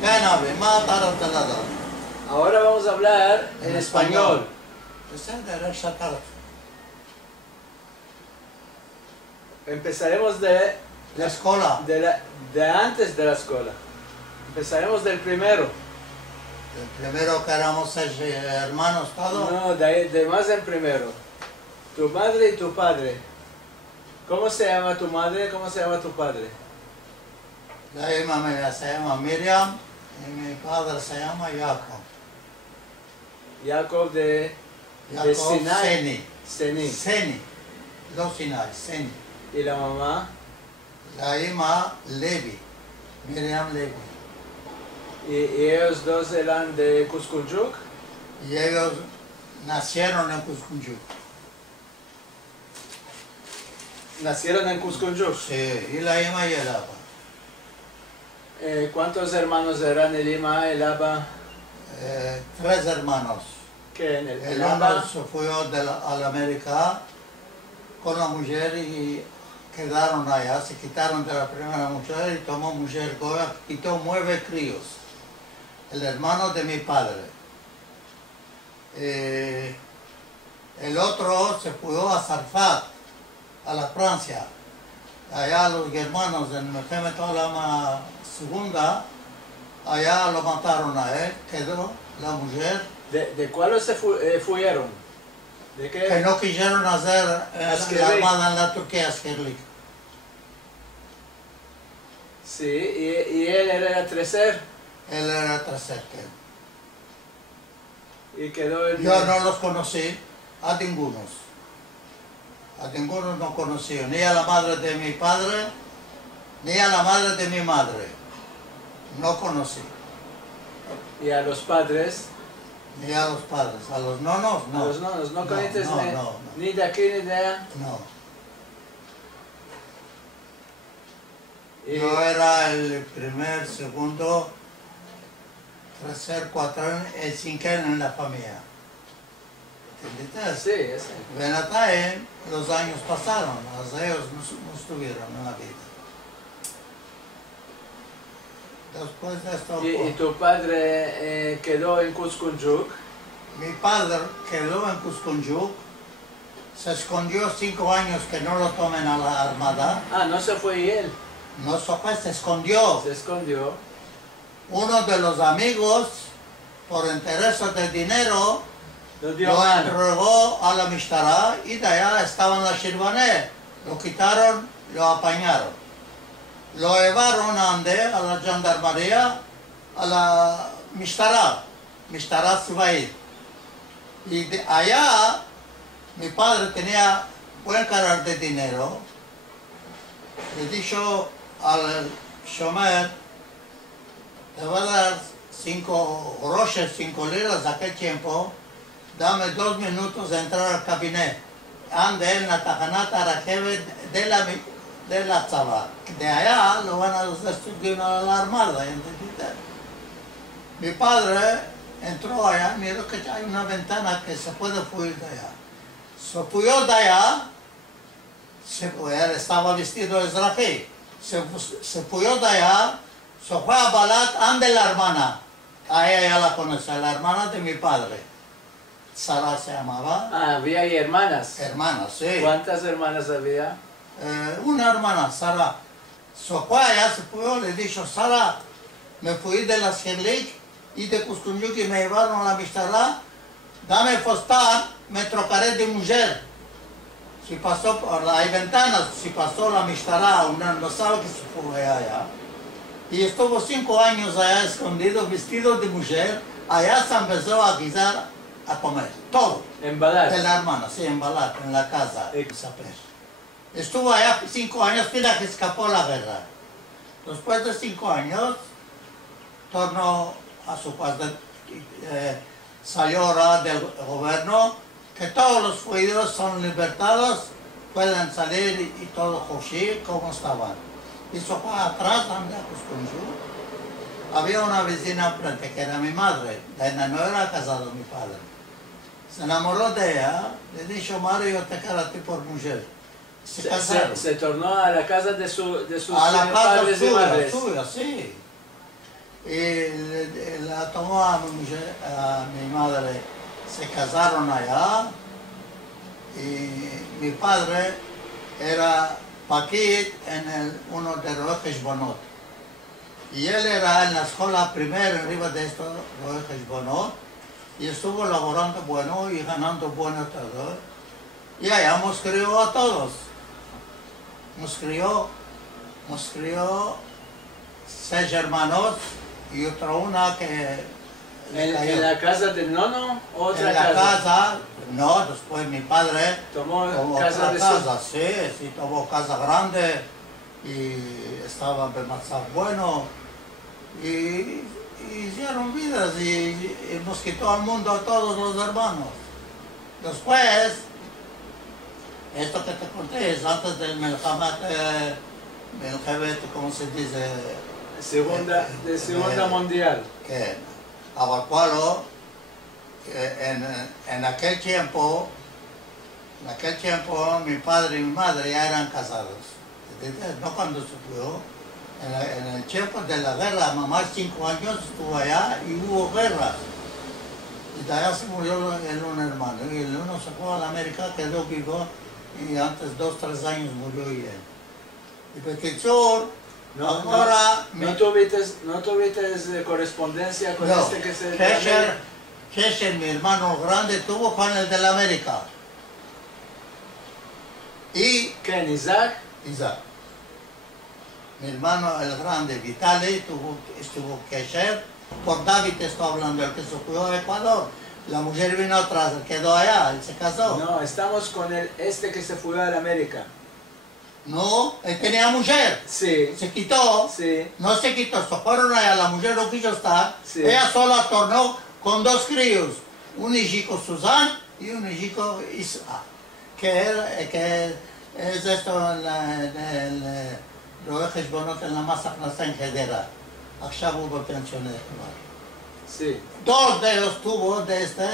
Cannabis, más tarde te la doy. Ahora vamos a hablar en español. Empezaremos de La escuela. de antes de la escuela. Empezaremos del primero. El primero que éramos hermanos todos. No, de más en primero. Tu madre y tu padre. ¿Cómo se llama tu madre? ¿Cómo se llama tu padre? La mía se llama Miriam y mi padre se llama Jacob. Jacob de Jacob Sinai. Seni. Seni. Los Sinai, Seni. ¿Y la mamá? La hija Levi. Miriam Levi. ¿Y ellos dos eran de Cuscunchuc? Y ellos nacieron en Cuscunchuc. Nacieron en Cuscunchuc. Sí, y la hija y el Abba. ¿Cuántos hermanos eran el Ima, el Abba? 3 hermanos. ¿Qué? El uno se fue a la América con la mujer y quedaron allá, se quitaron de la primera mujer y tomó mujer Goya, quitó 9 críos. El hermano de mi padre. El otro se fue a Sarfat, a la Francia. Allá los germanos en Mehmet Olama segunda, allá lo mataron a él, quedó la mujer. ¿De cuáles se fueron? ¿De qué? Que no quisieron hacer la armada en la Turquía, Askerlik. Sí, y él era tercer. Él era tercer que él. Y quedó en... Yo no los conocí, a ningunos. A ninguno no conocí, ni a la madre de mi padre, ni a la madre de mi madre. No conocí. ¿Y a los padres? Ni a los padres. A los nonos, no. A los nonos, ¿no conoces no. ni de aquí ni de allá? No. Y... Yo era el primer, segundo, tercer, cuatro, el cinqueno en la familia. ¿Entendiste? Sí, sí. Benatae, los años pasaron, ellos no estuvieron en la vida. Después de esto... ¿Y tu padre quedó en Cuscunchuc? Mi padre quedó en Cuscunchuc, se escondió 5 años que no lo tomen a la armada. Ah, no se fue él. No se fue, se escondió. Se escondió. Uno de los amigos, por interés de dinero, Lo entregó a la Mishtara y de allá estaban las Shirvané. Lo quitaron, lo apañaron. Lo llevaron a la gendarmería, a la Mishtara Svaid. Y de allá, mi padre tenía buen carácter de dinero. Le dijo al Shomer, te voy a dar 5 groches, 5 liras de aquel tiempo, dame 2 minutos de entrar al cabinet. Ande en la tajanata Rakeve de la Tzaba. De allá lo van a destruir a la armada, ¿entendiste? Mi padre entró allá, miró que hay una ventana que se puede fuir de allá. Se fuyó de allá, él estaba vestido de israelí. Se fuyó de allá, se fue a Balat, ande la hermana. A ella ya la conoce, la hermana de mi padre. Sara se llamaba. Ah, había ahí hermanas. Hermanas, sí. ¿Cuántas hermanas había? Una hermana, Sara. Se fue allá, se fuyó, le dijo, Sara, me fui de la Sierlik y de Cuscunchuc y me llevaron a la Mishtara, dame fostar, me trocaré de mujer. Si pasó por hay ventanas, si pasó la Mishtara, una no sabe que se fue allá. Y estuvo 5 años allá escondido, vestido de mujer, allá se empezó a guisar, a comer, todo. En Balat. De la hermana, sí, en Balat, en la casa. Estuvo allá 5 años, mira que escapó la guerra. Después de 5 años, tornó a su casa, salió ahora del gobierno, que todos los judíos son libertados, pueden salir y todo Joshi como estaban. Y se fue atrás, anda a Cuscunchuc. Había una vecina frente que era mi madre, no era casado mi padre. Se enamoró de ella, le dijo, Mario, yo te quiero a ti por mujer. Se tornó a la casa de sus a la casa padres y madres. suya, sí. y la tomó a mi madre, se casaron allá y mi padre era paquit en uno de los Heshbonot. Y él era en la escuela primero arriba de estos los Heshbonot y estuvo laborando bueno y ganando bueno todo. Y allá nos crió a todos. Nos crió 6 hermanos y otra una que... ¿En la casa del nono o otra en la casa? casa, no, después mi padre Tomó casa casa de de casa, sí, tomó casa grande y estaba en Bematzah bueno y hicieron vidas y nos quitó al mundo a todos los hermanos. Después, esto que te conté es antes del Melhamet, ¿cómo se dice? Segunda mundial. Que al cual en aquel tiempo mi padre y mi madre ya eran casados. ¿Entiendes? No cuando sufrió. En el tiempo de la guerra, mamá 5 años estuvo allá y hubo guerras. Y de allá se murió un hermano. Y el uno se fue a la América, quedó vivo y antes 2 3 años murió y él. Y Petitzur, ahora... ¿No tuviste correspondencia con este que se... Kesher, mi hermano grande, tuvo con el de la América. Y... ¿Quién? ¿Isaac? Isaac. Mi hermano el grande, Vitali, estuvo Kesher. Por David estoy hablando, el que se fue a Ecuador. La mujer vino atrás, quedó allá, él se casó. No, estamos con este que se fue a la América. No, él tenía mujer. Sí. Se quitó. Sí. No se quitó, se fueron allá, la mujer no quiso estar. Sí. Ella sola tornó con 2 críos. Un hijico Susan y un hijico Isaac. Que es esto en רואה חשבונות en la masa הכנסה en Hedera. עכשיו הוא בפנסיונר כבר. Sí. 2 de ellos tuvo de este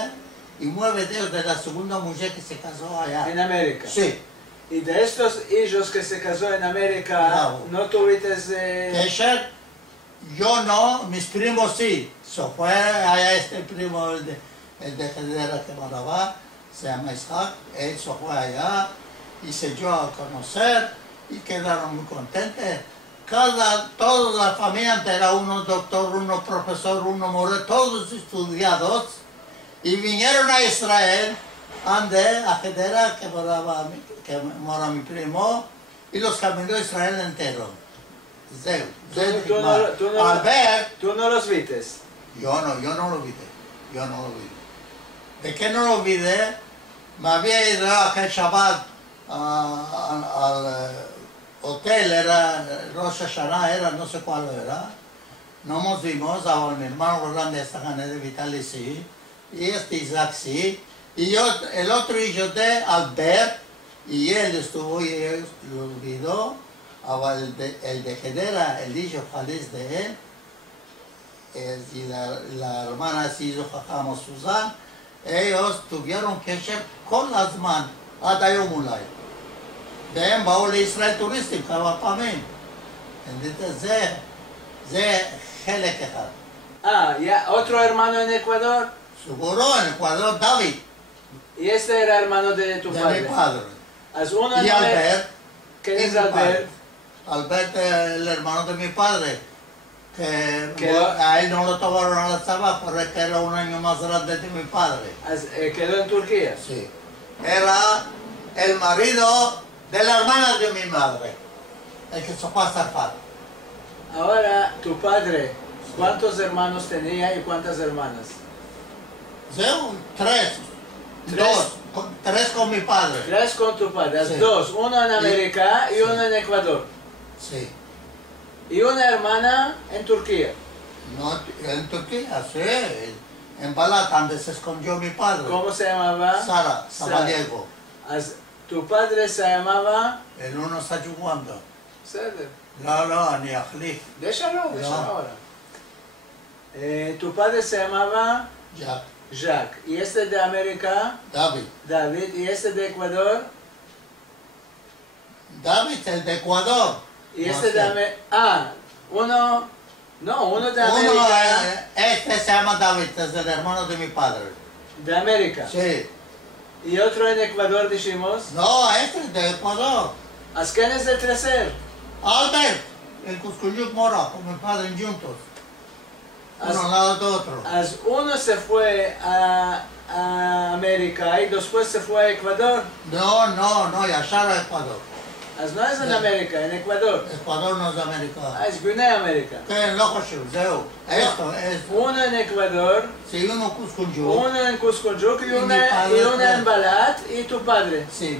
y 9 de ellos de la segunda mujer que se casó allá. En América. Sí. Y de estos hijos que se casó en América, Bravo. ¿no tuviste... Kesher, yo no, mis primos sí. Se fue allá este primo, el de Hedera que moraba, se llama Isaac, él se fue allá y se dio a conocer y quedaron muy contentos. Toda la familia entera, uno doctor, uno profesor, uno more, todos estudiados, y vinieron a Israel, a Hedera, que mora mi primo, y los caminó a Israel entero. ¿Tú no los viste? Yo no lo vi. ¿De qué no lo vi? Me había ido aquel Shabbat al hotel, era Rosh Hashanah, era no sé cuál era. No nos vimos, ahora mi hermano grande está ganando de Vitali sí, y este Isaac sí, y yo, el otro hijo de Albert, y él estuvo y él lo olvidó, ahora el de Hedera, el hijo Feliz de él, y la hermana se hizo Jajamo Susan, ellos tuvieron que ser con las manos, hasta yo mulay. והם באו לישראל טוריסטים כמה פעמים. זה חלק אחד. ¿ya otro hermano en Ecuador? Seguro, en Ecuador, David. ¿Y este era hermano de tu padre? De mi padre. Y Albert. ¿Quién es Albert? Albert es el hermano de mi padre. Que a él no lo tomaron a la tzabá porque era un año más grande de mi padre. ¿Quedó en Turquía? Sí. Era el marido de la hermana de mi madre, el que se fue a Zarfat. Ahora, tu padre, ¿cuántos hermanos tenía y cuántas hermanas? Yo, 3. 3 con mi padre. 3 con tu padre, Sí. 2, uno en América y uno en Ecuador. Sí. Y una hermana en Turquía. No, en Turquía, sí. En Balat, donde se escondió mi padre. ¿Cómo se llamaba? Sara, Sabadiego. Tu padre se llamaba... El uno está jugando. בסדר. No, ni Ahlif. déjalo No. ahora. Tu padre se llamaba Ya, Jacques. ¿Y este de América? David. David. ¿Y este de Ecuador? David, el de Ecuador. ¿Y No este sé. de América? Uno No, uno de Uno, América. este se llama David, es el hermano de mi padre. De América. Sí. Y otro en Ecuador dijimos. No, este es de Ecuador. ¿A quién es el tercer? Albert, en Cuscuyuc mora con mi padre juntos. Uno al lado de otro. Uno se fue a América y después se fue a Ecuador. No, ישר לאקוודור. אז no es en América, en Ecuador. אקוודור no es אמריקה. Es Guinea América. כן, לא חשוב, זהו. esto es... Uno en Ecuador, Sí, uno Cuscuyuc. uno en Cuscuyuc y Y mi una padre, en Balat y tu padre. Sí,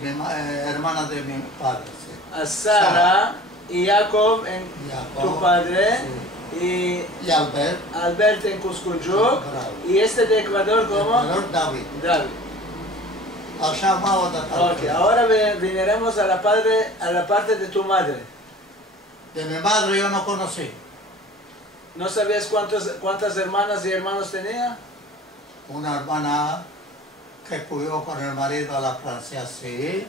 hermana de mi padre, sí. A Sara y Jacob en Jacob, tu padre sí. y Y Albert. Albert en Cuscuyuc Bravo. y este de Ecuador ¿cómo? אקוודור דוד. David. עכשיו מה עוד אתה Ok, רוצה? ahora viniremos a la parte de tu madre. De mi madre yo no conocí. ¿No sabías cuántas hermanas y hermanos tenía? Una hermana que cuidó con el marido a la Francia, sí.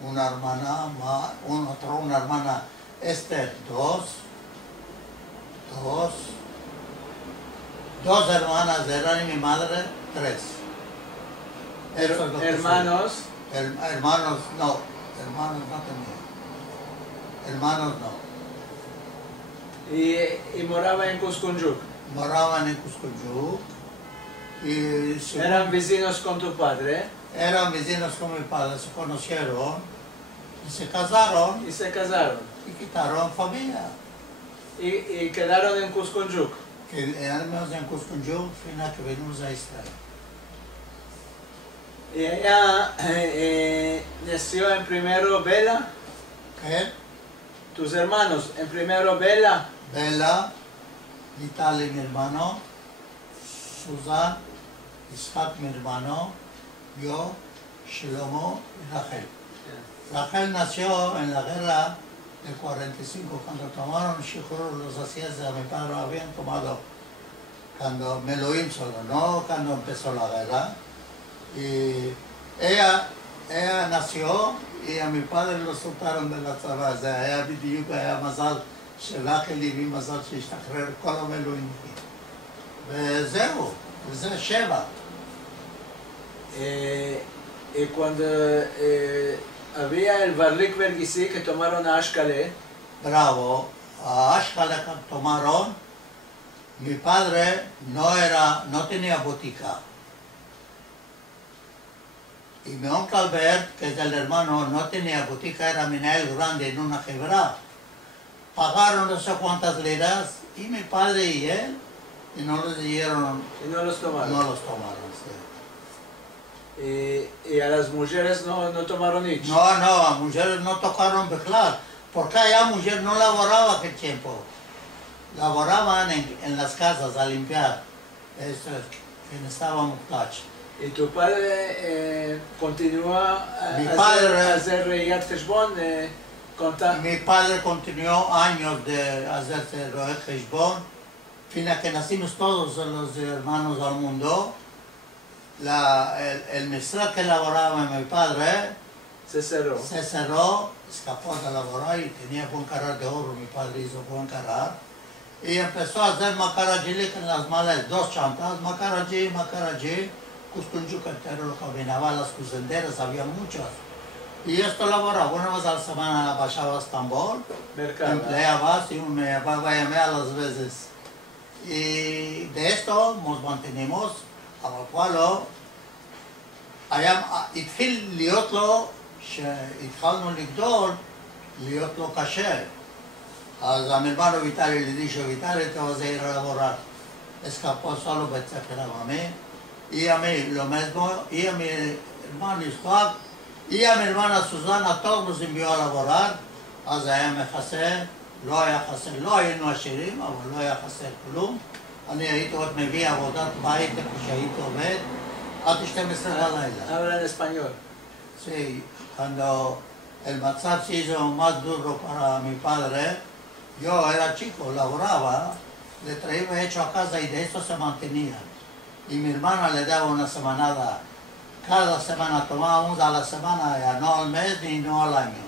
Una hermana, una hermana, Esther, dos hermanas eran y mi madre, tres. Eso es lo que Hermanos. sé. Hermanos no tenía. Hermanos no. Y moraba en Cuscuyuc. Moraban en Cuscuyuc y Eran vecinos con tu padre eran vecinos con mi padre, se conocieron y se casaron y se casaron. y quitaron familia. Y quedaron en Cuscuyuc. Quedamos en Cuscuyuc, final que venimos a Israel. Y ella nació en primero Bela. ¿Qué? Tus hermanos, en primero Bela. Bella, Vitaly mi hermano, Susan, Isaac mi hermano, yo, Shlomo y Rachel. Rachel nació en la guerra del 45, cuando tomaron Shihur, los hacías de mi padre habían tomado, cuando Meloim solo, no cuando empezó la guerra. Y ella nació y a mi padre lo soltaron de la tzava, זה היה בדיוק, היה מזל שרחל הביא מזל שהשתחרר כל המילואימניקים. וזהו, וזה 7. Y cuando había el Barlik Vergisi que tomaron a Ashkale, Bravo, a Ashkale tomaron, mi padre no tenía botica. Y mi oncle Albert, que es el hermano, no tenía botica, era Minael grande en una quebrada. Pagaron no sé cuántas liras, y mi padre y él, y no los dieron, y no los tomaron. no los tomaron. Sí. Y a las mujeres no tomaron nicho. No, a mujeres no tocaron בכלל, porque allá mujer no laboraba aquel tiempo. Laboraban en las casas a limpiar, eso es, que estaba muchacho. ¿Y tu padre continúa Mi padre- a hacer Yad Heshbon? Mi padre continuó años de hacerse Roe Heshbon, fina que nacimos todos los hermanos al mundo. El mesra que laboraba mi padre Se cerró. se cerró, escapó de laborar y tenía buen carar de oro, mi padre hizo buen carar. Y empezó a hacer macarajili en las malas, 2 chantas, macarají, Cuscuyuc entero lo combinaba, las cusenderas, había muchas. Y esto laboraba, una vez a la semana bajaba a Estambul, Mercado. empleaba, sí, me llevaba a las veces. Y de esto nos mantenimos, אבל כבר התחיל להיות לו, שהתחלנו לגדול, להיות לו קשה. אז המרמנו ויטלי לדישו ויטלי, טוב זה ir a laborar. Escapó solo בית ספר עממי, y a mí lo mismo, y a mi hermano Isaac, y a mi hermana Susana, todos nos envió a laborar, אז היה מכסה, לא היה חסר, לא היינו עשירים, אבל לא היה חסר כלום. אני הייתי עוד מביא עבודת בית איפה שהייתי עובד עד 12 בלילה. Habla en español. Sí, cuando el matzab se hizo más duro para mi padre, yo era chico, laboraba, le traía hecho a casa y de eso se mantenía. Y mi hermana le daba una semanada, cada semana tomábamos a la semana, ya no al mes ni no al año.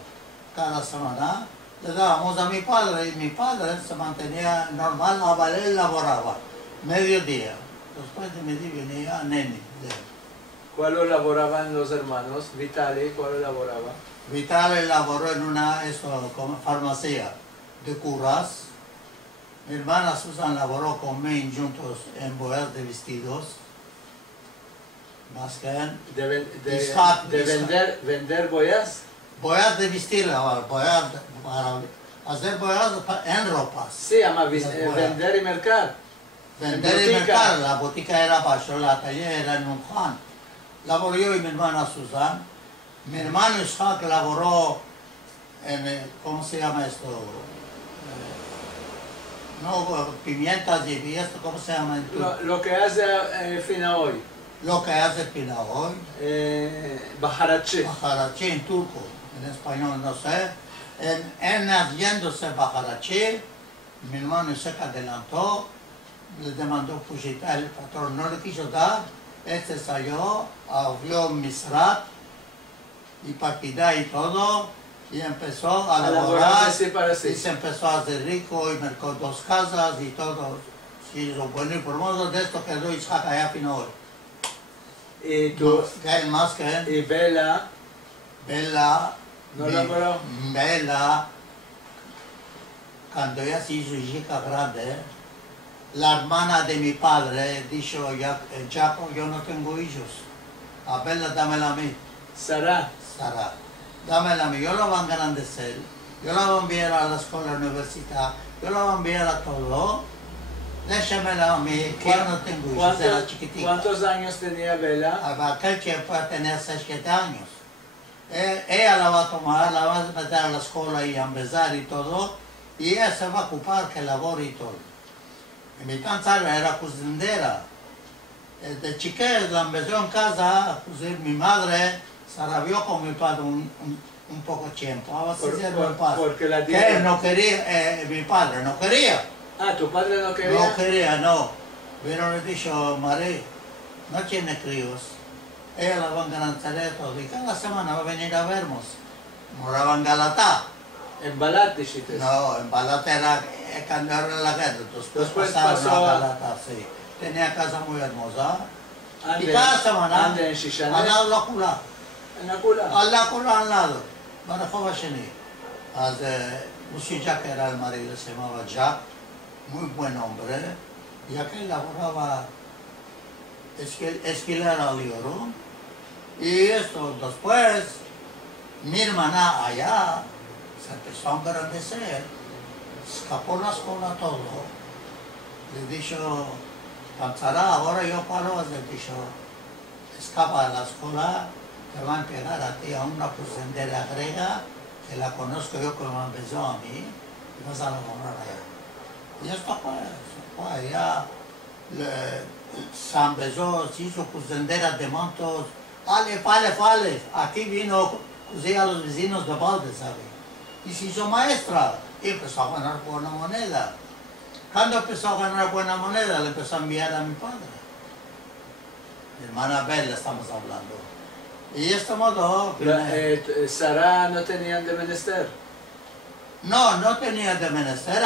Cada semana le dábamos a mi padre y mi padre se mantenía normal, él laboraba mediodía. Después de mediodía venía Neni. ¿Cuál lo laboraban los hermanos? Vitali, ¿cuál lo laboraba? Vitale laboró en una como farmacia de curas. Mi hermana Susan laboró conmigo juntos en boyas de vestidos. Más que en Vender boyas. boyas de vestir, boyas para hacer boyas en ropas. Sí, ama vender y mercar. Vender y mercar. La botica era para la taller era en un Juan. Laboró yo y mi hermana Susan. Mi hermano Isaac laboró en, ¿cómo se llama esto? No, pimientas y esto, ¿cómo se llama? Lo que hace fina hoy. Lo que hace Pinahoy. Bajarachi. Bajarachi en turco, en español no sé. En haciéndose Bajarachi, mi hermano Isaac adelantó, le demandó Fujita, el patrón no le quiso dar, este salió, abrió Misrat, y Paquidá y todo, y empezó a laborar, y se empezó a hacer rico, y mercó 2 casas y todo. Sí, lo bueno y por modo de esto quedó Isaac allá Pinahoy. Y tú, más que y Bella, no laboró. Bella, cuando ella se hizo chica grande, la hermana de mi padre dijo, Jaco, yo no tengo hijos, a Bella dámela a mí. Sara, dámela a mí, yo la voy a engrandecer, yo la voy a enviar a la escuela, a la universidad, yo la voy a enviar a todo, déjamela a mí, que yo no tengo hijos, era chiquitita. ¿Cuántos años tenía Bella? A aquel tiempo tenía 6-7 años. Ella la va a tomar, la va a meter a la escuela y a empezar y todo, y ella se va a ocupar que labore y todo. Y mi tanta era cocinera. De chiquita la empezó en casa, pues, mi madre se rabió con mi padre un poco tiempo. Porque la que él no quería, mi padre no quería. Ah, ¿tu padre no quería? No quería, no. Pero le dijo, María, no tiene críos. Ella la va a engrandecer todo y cada semana va a venir a vernos. Moraba en Galatá. ¿En Balat dijiste? No, en Balat era cuando era la guerra. Después pasaron a Galatá, sí. Tenía casa muy hermosa. Y cada semana al lado la Kula. en la Kula. al lado. ברחוב השני. אז Usi Jack era el marido, se llamaba Jack, muy buen hombre, y aquel laboraba esquilar al oro. Y esto, después, mi hermana allá se empezó a engrandecer, escapó la escuela todo. Le dijo, cansará, ahora yo paro, le dijo, escapa de la escuela, te van a pegar a ti a una cosendera griega, que la conozco yo como empezó a mí, y vas a laborar allá. Y esto fue allá, se empezó, se hizo cosendera de mantos, fale, aquí vino cosía a los vecinos de Valde, ¿sabe? Y se hizo maestra, y empezó a ganar buena moneda. Cuando empezó a ganar buena moneda, le empezó a enviar a mi padre. Mi hermana Bella estamos hablando. Y de este modo... ¿Sara no tenían de menester? No tenía de menester,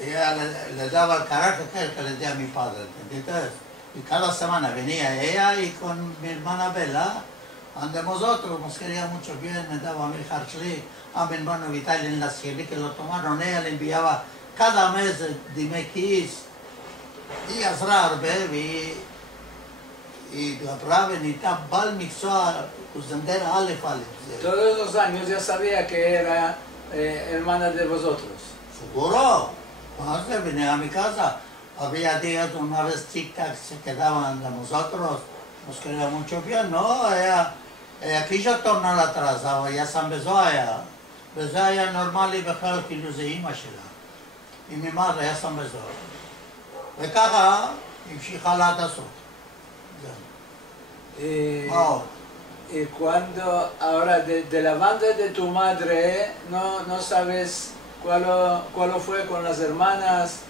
ella le daba el carácter que le di a mi padre, ¿entiendes? Y cada semana venía ella y con mi hermana Bella, ante nosotros nos quería mucho bien, me daba a mi Harshli, a mi hermano Vital en la Sierra, que lo tomaron, ella le enviaba cada mes de Mequis y Azrar, baby, y la Braven y tal, Bal Mixoa, Usendera, Alef. Todos los años ya sabía que era hermana de vosotros. Seguro, cuando se venía a mi casa, había días una vez tic-tac se quedaban de nosotros, nos quería mucho bien, ¿no? Ella quiso tornar atrás, ya se empezó allá normal y בכלל כאילו זה אימא שלה. עם אמא היה שם בזור. וככה המשיכה לה עד הסוף. Y cuando, ahora, de la banda de tu madre, no sabes cuál fue con las hermanas.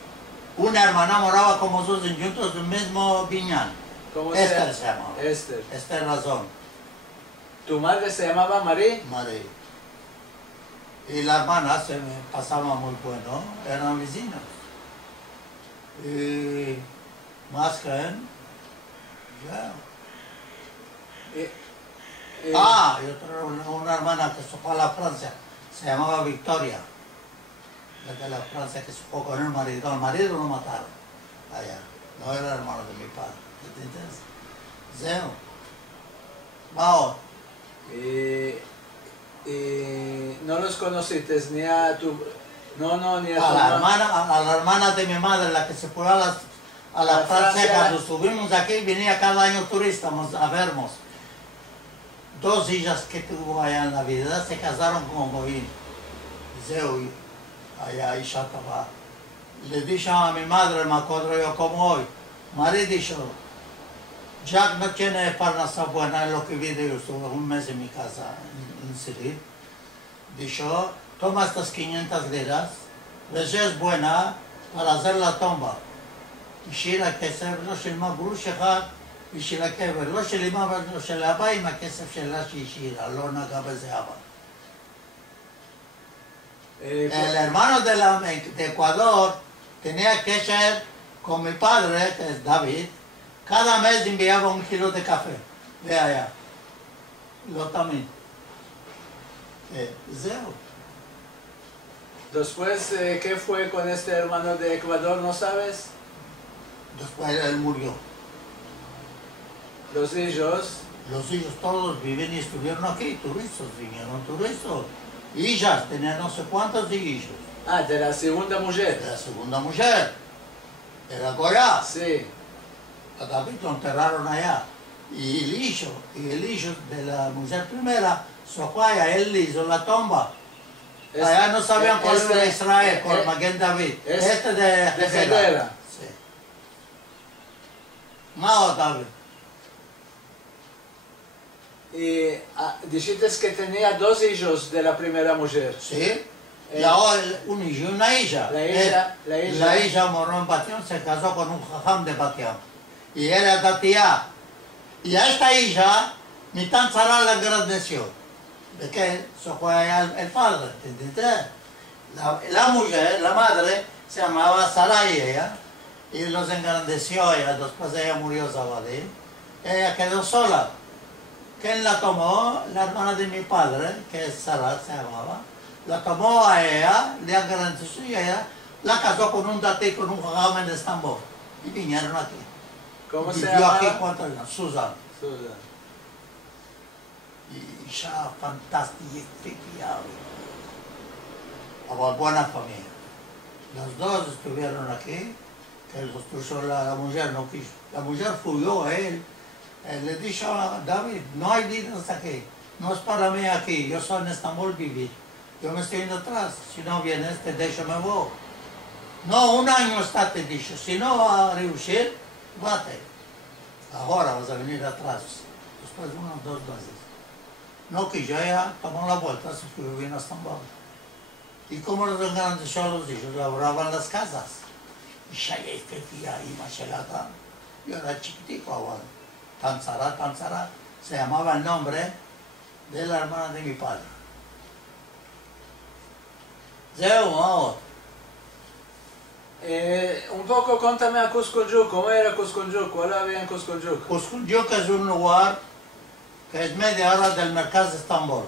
Una hermana moraba con nosotros juntos en el mismo viñán. Esther se llamaba. Esther Razón. ¿Tu madre se llamaba María? María. Y la hermana se me pasaba muy bueno, eran vecinos. Y más que ya. Y otra, una hermana que se fue a la Francia, se llamaba Victoria. De la Francia que se fue con el marido lo mataron allá, no era hermano de mi padre, ¿entiendes? Zeo. Vamos. Y no los conociste ni a tu... ni a tu a la hermana de mi madre, la que se fue a la Francia, cuando estuvimos aquí, venía cada año turistas a vernos. Dos hijas que tuvo allá en la vida se casaron con Goín. Zeo, allá hija estaba. Le dije a mi madre, me acuerdo yo como hoy, María dijo, Jack no tiene parnasa buena en lo que vive, yo estuve un mes en mi casa en Sirir. Dijo, toma estas 500 liras, es buena para hacer la tumba. Y si la que se lo shilma grush אחד, בשביל הקבר, לא של אמא ולא של אבא, עם הכסף שלה שהשאירה, לא נגע בזה אבא. El hermano de Ecuador tenía quecher con mi padre, que es David, cada mes enviaba 1 kilo de café, de allá. Lo también. Zero. Después, ¿qué fue con este hermano de Ecuador, no sabes? Después él murió. Los hijos todos viven y estuvieron aquí, turistas, vinieron turistas. Hijas, tenían no sé cuántos hijos. De la segunda mujer. De la segunda mujer. Era Goya. Sí. A David lo enterraron allá. Y el hijo de la mujer primera, se fue allá, él hizo la tumba. Allá no sabían cuál era Israel, con Maguen David. Este de Gedera. Sí. Mao David. Y dijiste que tenía 2 hijos de la primera mujer. Sí. Y ahora un hijo y una hija. La hija moró en Batián, se casó con un jajam de Batián. Y era Datia. Y a esta hija, mi tan Sara la agradeció. De que se fue allá el padre, ¿entendés? La mujer, la madre, se llamaba Sarai ella. Y los engrandeció ella, después ella murió Zabadí. Ella quedó sola. ¿Quién la tomó? La hermana de mi padre, que es Sara, se llamaba. La tomó a ella, le engrandeció y ella la casó con un datí, con un jajam en Estambul. Y vinieron aquí. ¿Cómo se llamaba? llama? Aquí 4 años, Susan. Y ya fantástica, buena familia. Los dos estuvieron aquí, que los puso la mujer no quiso. La mujer fuyó a él. Le dijo a David, no hay vida hasta aquí, no es para mí aquí, yo soy en Estambul vivir. Yo me estoy yendo atrás, si no vienes te dejo, me voy. No, 1 año está, te dicho, si no va a reuscir, vate. Ahora vas a venir atrás, después de 1 o 2 meses. No, que yo ya tomó la vuelta, se fue a vivir a Estambul. Y como los engrandeció a los hijos, laboraban las casas. Y ya tía y machelata, yo era chiquitico ahora. Tanzara, se llamaba el nombre de la hermana de mi padre. Zeo, vamos. Un poco contame a Cuscunyuk, ¿cómo era Cuscunyuk? ¿Cuál había en Cuscunyuk? Cuscunyuk es un lugar que es media hora del mercado de Estambul.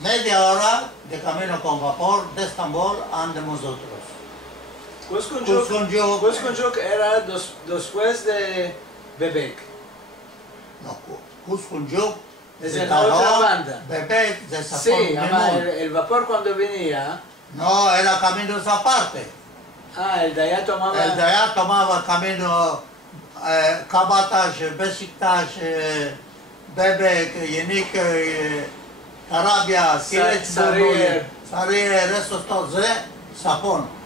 Media hora de camino con vapor de Estambul andamos nosotros. Cuscunyuk era después de Bebek. No, Cuscunyuk es de la otra banda. Bebek de Zapón. Sí, el vapor cuando venía. No, era camino esa parte. El de allá tomaba. El de allá tomaba camino Kabatash, Besiktash, Bebek, Yenik, Arabia, Kireç, Sarıyer, esos todos, Zapón.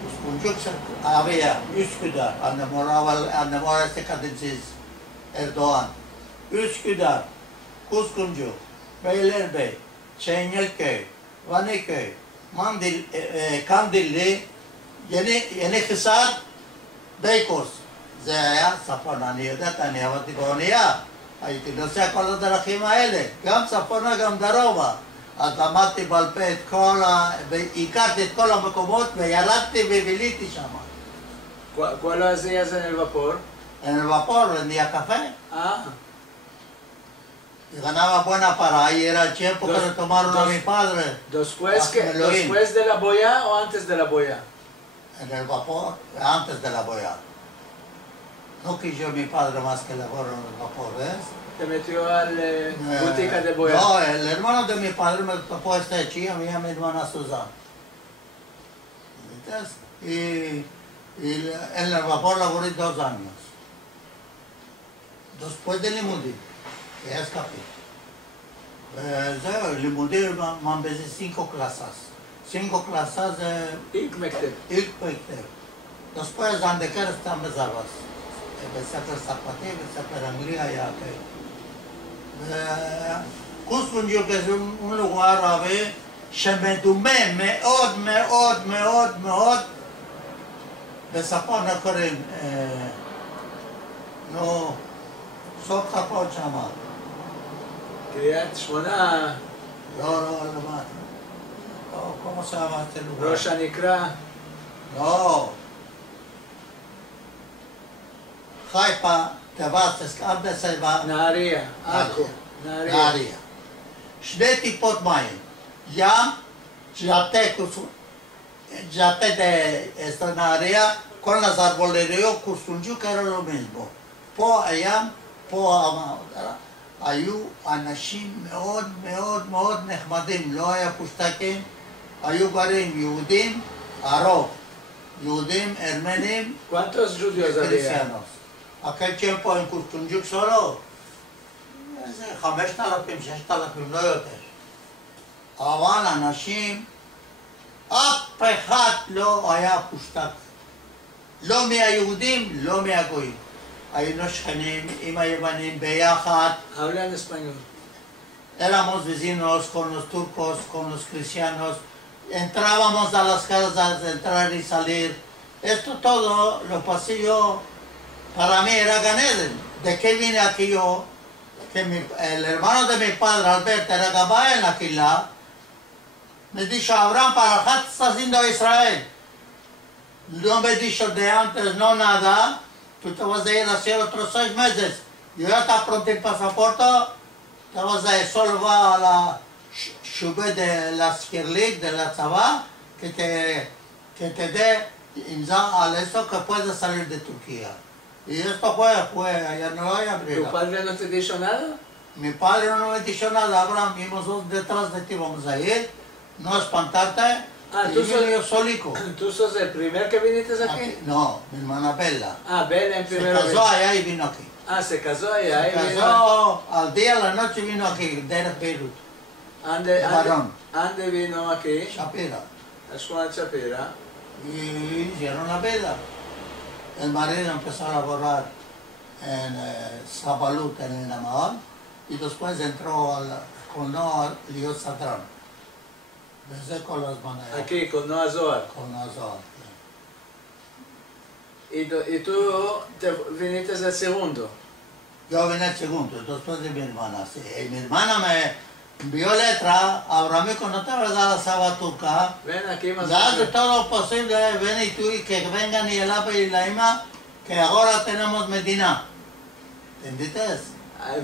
Cuscunyuk había Üsküdar, annem orası kadınsız Erdoğan. Üsküdar, Cuscunyuk, Beylerbeyi, Çengelköy, Vaniköy, Kandilli, Yenihisar, Beykoz. זה היה ספרנניות, אני עבדתי באונייה, הייתי נוסע כל הדרכים האלה, גם צפונה גם דרומה. אז למדתי בעל פה את כל והכרתי את כל המקומות וירדתי וביליתי שם. ¿Cuál lo hacías en el vapor? En el vapor vendía café. Ah, Y ganaba buena para ahí, era el tiempo que le tomaron a mi padre. ¿después de la boya o antes de la boya? En el vapor, antes de la boya. No quiso mi padre más que labor en el vapor, ¿ves? Te metió al boutique de boya. No, el hermano de mi padre me tocó este chi, a mí y a mi hermana Susan. ¿Entiendes? Y en el vapor laboré 2 años. Después de לימודים, escapé. זהו, לימודים מבזים 5 clases. 5 clases de Ikmekte. Ilpekter. Después donde quiera están besadas. בספר ספרתי, בספר אנגלי היה כאלה. קוסקונג'יוק זה un lugar הרבה שמדומה מאוד מאוד מאוד מאוד בשפות קוראים, נו, סוף ספות שמה. קריית שמונה. לא, למד. לא, כמו שאמרתי לו. ראש הנקרה. לא. חיפה, טבסס, אבדס, נהריה, עכו. נהריה. 2 טיפות מים. ים, ג'אטה de נהריה, con las arbolerías קוסטונג'ו קראו לו מזבו. פה הים, פה היו אנשים מאוד מאוד מאוד נחמדים, לא היה פושטקים, היו גרים יהודים, הרוב, יהודים, ארמנים, ¿Cuántos judíos había? cristianos. aquel tiempo en קוסטונג'ו solo, 5,000, 6,000, לא יותר. אבל אנשים, אף אחד לא היה פושטק. לא מהיהודים, לא מהגויים. היינו שכנים עם היוונים ביחד. Hablan español. Éramos vecinos con los turcos, con los cristianos. Entrábamos a las casas, entrar y salir. Esto todo lo pasé yo. Para mí era Gan Eden. ¿De qué vine aquí yo? Que el hermano de mi padre, Alberto, era Gabá en la Quilá. Me dijo, Abraham, ¿para qué estás haciendo a Israel? No me dijo de antes, no nada. Tú te vas a ir a hacer otros 6 meses. Yo ya te apronté el pasaporte. Te vas a ir, solo va a la shube de la Skirlik, de la Tzabá, que te dé al eso que puedes salir de Turquía. Y esto fue, ayer no hay abril. ¿Tu padre no te dijo nada? Mi padre no me dijo nada, Abraham, vimos detrás de ti, vamos a ir, no espantarte, y vine yo solico. ¿Tú sos el primer que viniste aquí? No, mi hermana Bella. Ah, Bella en Se primero. casó allá y vino aquí. Ah, se casó allá. Se casó al día, a la noche vino aquí, de Beirut, ¿Ande vino aquí? Shapira. A Shkuat Shapira. Y hicieron la vela. El marido empezó a laborar en Sabalut, en el Namal, y después entró al Conor Liot Sadran. Desde con las maneras. Aquí, con Noah Zohar. Con las otras. ¿Y tú te viniste el segundo? Yo vine el segundo, después de mi hermana, sí. Y mi hermana me envió letra, Abraham, cuando te vas a la Sabatuca, Ven aquí más haz de todo lo posible, ven y tú, y que vengan y el Abba y la Ima, que ahora tenemos Medina. ¿Entendiste?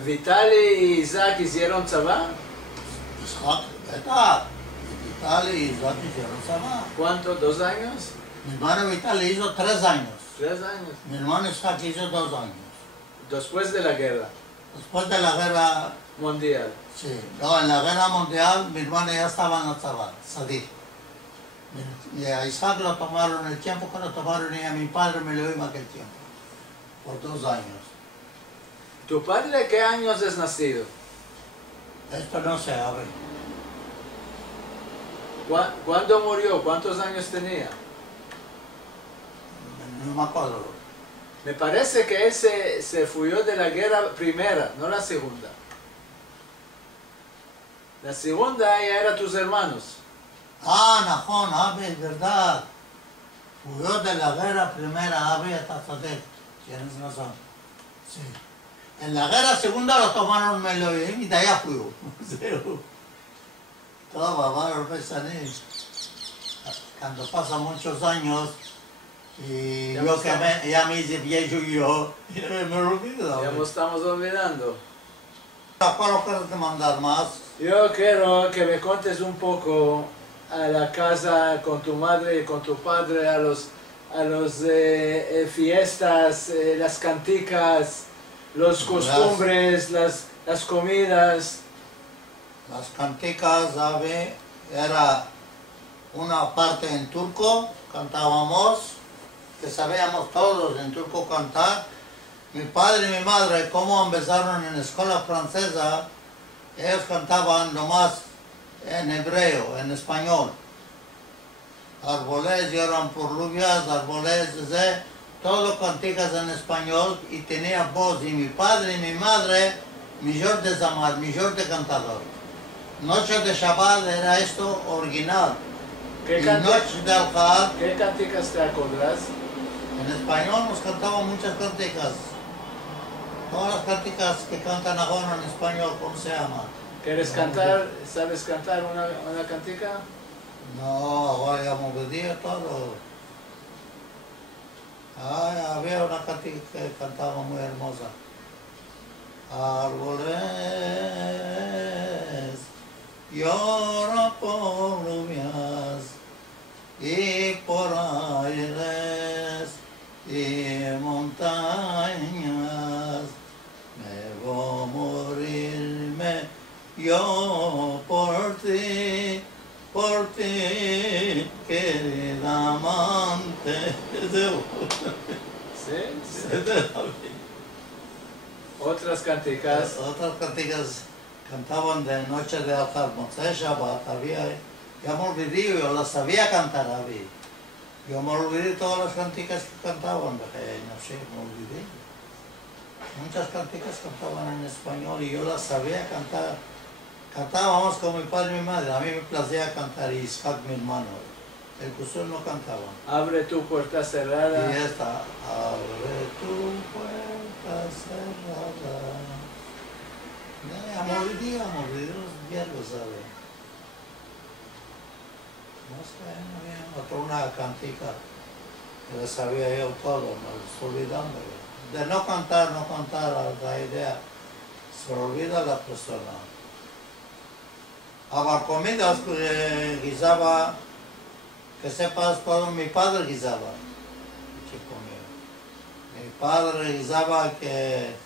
¿Vitali y Isaac hicieron tzabá? Isaac, beta. Vitali y Isaac hicieron Sabá. ¿Cuánto? ¿2 años? Mi hermano Vitali hizo 3 años. 3 años. Mi hermano Isaac hizo 2 años. Después de la guerra Después de la guerra, mundial. sí, no, en la guerra mundial mi hermano ya estaba en la Sabá, Sadir. Y a Isaac lo tomaron el tiempo que lo tomaron y a mi padre me lo iba aquel tiempo. Por 2 años. ¿Tu padre qué años es nacido? Esto no se abre. ¿Cuándo murió? ¿Cuántos años tenía? No me acuerdo. Me parece que él se fuyó de la guerra primera, no la segunda. La segunda ya eran tus hermanos. נכון, אבי, verdad. Huyó de la guerra primera, Avi, hasta Sadek. Tienes razón. Sí. En la guerra segunda lo tomaron Meloim y de allá fui. Todo bárbaro, cuando pasan muchos años y Ya yo no que estamos. ya me hice viejo yo me lo olvido. Ya nos estamos olvidando. ¿Cuál quieres demandar más? Yo quiero que me contes un poco a la casa con tu madre y con tu padre, a los fiestas, las canticas, los costumbres, las comidas. Las canticas, ¿sabe? Era una parte en turco, cantábamos, que sabíamos todos en turco cantar. Mi padre y mi madre, como empezaron en la escuela francesa, ellos cantaban nomás en hebreo, en español. Árboles lloran por lluvias, árboles, todo canticas en español y tenía voz. Y mi padre y mi madre, mejor de zamar, mejor de cantador. Noche de Shabbat era esto original. ¿Qué, Y noche de Al-Qad, ¿Qué canticas te acuerdas? en español nos cantaban muchas canticas. Todas las canticas que cantan ahora en español, ¿cómo se llama? ¿Quieres cantar? ¿Sabes cantar una cantica? No, ahora ya me olvidé todo. Ay, había una cantica que cantaba muy hermosa. Árboles lloran por lluvias y por aires y montañas. Me voy a morirme yo por ti, querida amante. Sí. Otras canticas. Otras cantigas cantaban de noche de Al-Qad, Motzei Shabbat, ya me olvidé, yo las sabía cantar, yo me olvidé todas las canticas que cantaban, no sé, me olvidé. Muchas canticas cantaban en español y yo las sabía cantar. Cantábamos con mi padre y mi madre, a mí me placía cantar y Isaac, mi hermano. El Kusur no cantaba. Abre tu puerta cerrada. Y esta, abre tu puerta cerrada. Ya me olvidé los diálogos, ¿sabes? No sé, otra una cantica que la sabía yo todo, me estoy olvidando. De no cantar, la idea, se olvida la persona. Había comidas que guisaba, que sepas todo, mi padre guisaba. Mi padre guisaba que